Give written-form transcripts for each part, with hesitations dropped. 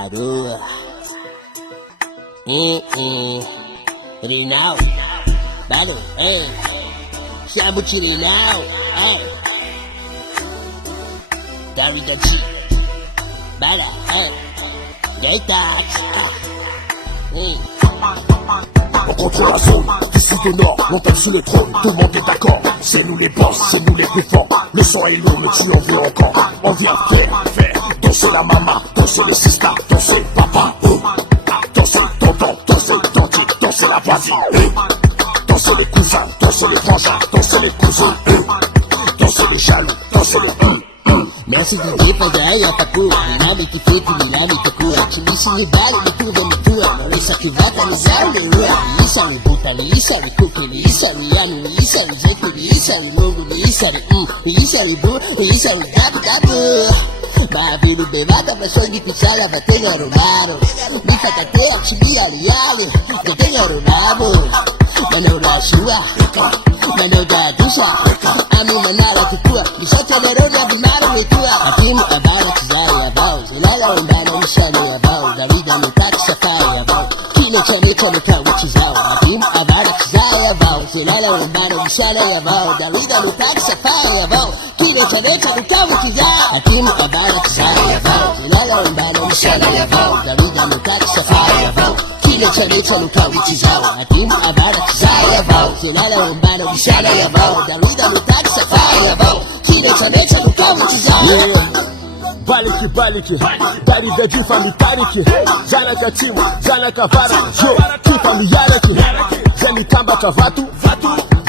Barua. Rinal. Bago, Shabu Chirinal. Gary the G. Baga, Gaytax. On contrôle la zone, du sud au nord, on tape sur le trône, tout le monde est d'accord. C'est nous les boss, c'est nous les plus forts. Le son est lourd, mais tu en veux encore. On vient faire, danser la mama, danser le sista, danser papa, danser tonton, danser tante, danser la voisine, danser les cousins, danser les frangins, danser les cousins, danser les jaloux, danser les Merci DJ Fazaya Paku, Minami Kifuti, Minami Takura, Chimisi Libali, Mituva Mitua, Marisa Kivata, Nizari, Lisa, Buta, Lisa, Kuki, Lisa, Yanu, Lisa, Zeku, Lisa, Mungu, Lisa, Lisa, Bu, Lisa, Dabu, Dabu. Babilu Bevata, Masongi Pisala, Batenga Romaro, Mita Katea, Chibia, Liali, Batenga Romaro. Mano da Shua, Mano da Dusa, Ami Manala Kukua, Misata Verona Bimara Mitua, Abimu Abara Kizari Abao, Zilala Umbana Mishani Abao, Darida Mutaki Safari Abao, Kino Chane Choneka Wichizao, Abimu Abara Kizari Abao, Zilala Umbana Mishani Abao, Darida Mutaki Safari Abao, Kino Chane Choneka Wichizao, Abimu Abara Kizari Abao, Zilala Umbana Mishani Abao, Darida Mutaki Safari Abao, Kino Chane Choneka Wichizao, Abimu Abara Kizari Abao, Zilala Umbana Mishani Abao, Darida Mutaki Safari Abao, Kino Chane Choneka Wichizao. Baliki, dari da jifa mi tariki, jana ka timu, jana ka vara, yo, kifa mi yaraki, jani kamba ka vatu,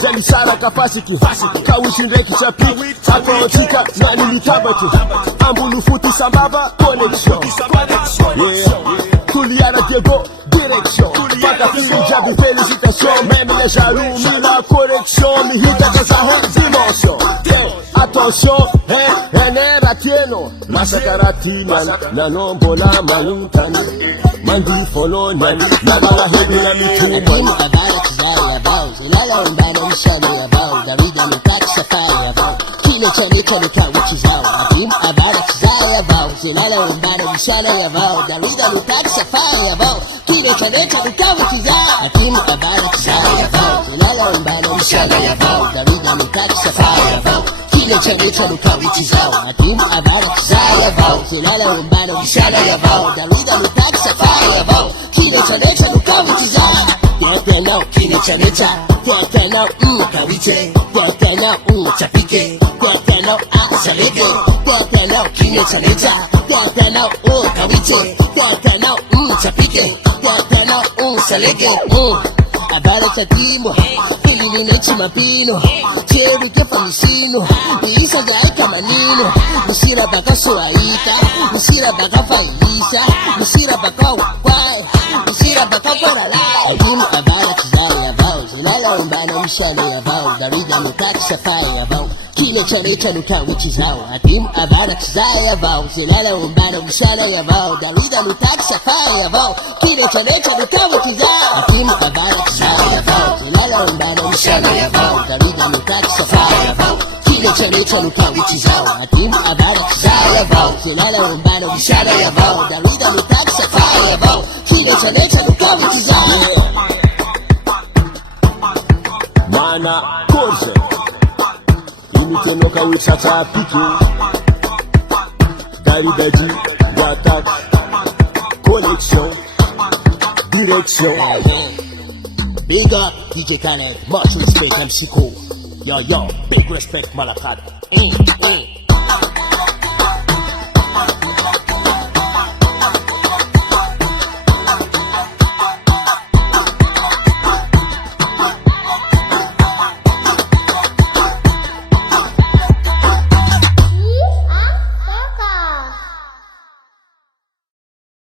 jani sara ka fasiki, kawishi reki chapi, ako otika, nani mitabaki, ambulu futi sambaba, connection, Tuliana Diego, direction, paka fili jabi félicitations, même les jaloux, mi la correction, mi hita kasa hot dimension, attention, enera tieno, masakaratina, na nombola mayutani, mandi foloniani, na bala hebi na mitumani. Abimu Abara Kizari Abao, Zilala Umbana Mishani Abao, Darida Mutaki Safari Abao, Kino Chane Choneka Wichizao, Abimu Abara Kizari Abao, Zilala Umbana Mishani Abao, Darida Mutaki Safari Abao, Kino Chane Choneka Wichizao, Abimu Abara Kizari Abao, Zilala Umbana Mishani Abao, Darida Mutaki Safari Abao, Kino Chane Choneka Wichizao, Abimu Abara Kizari Abao, Zilala Umbana Mishani Abao, Darida Mutaki Safari Abao, Kino Chane Choneka Wichizao. Now, Kino Chaneta, now, Kavite, now, Chapike, now, Saleke, now, Kino Chaneta, now, Kavite, now, Chapike, now, Saleke, Abara Chatimo, Hilini Nechi Mapino, Cheru Kefanisino, Isa Gaika Manino, Musira Baka Suaita, Musira Baka Failisa, Musira Baka Wakwai, Musira Baka Kwarala, Abimu Abara Kizari Abao, Zilala Umbana Mishani Abao, Darida Mutaki Safari Abao, Kino Chane Choneka Wichizao, Abimu Abara Kizari Abao, Zilala Umbana Mishani Abao, Darida Mutaki Safari Abao, Kino Chane Choneka Wichizao, Abimu Abara Kizari Abao, Zilala Umbana Mishani Abao, Darida Mutaki Safari Abao, Kino Chane Choneka Wichizao, Abimu Abara Kizari Abao, Zilala Umbana Mishani Abao, Darida Mutaki Safari Abao, Kino Chane Choneka Wichizao. Mana Korse, Imitonoka Wichata Piki, Dari Daji, Watak, Connection, Direction. Big up DJ Khaled, much respect MC Cool. Yo, big respect Malakad.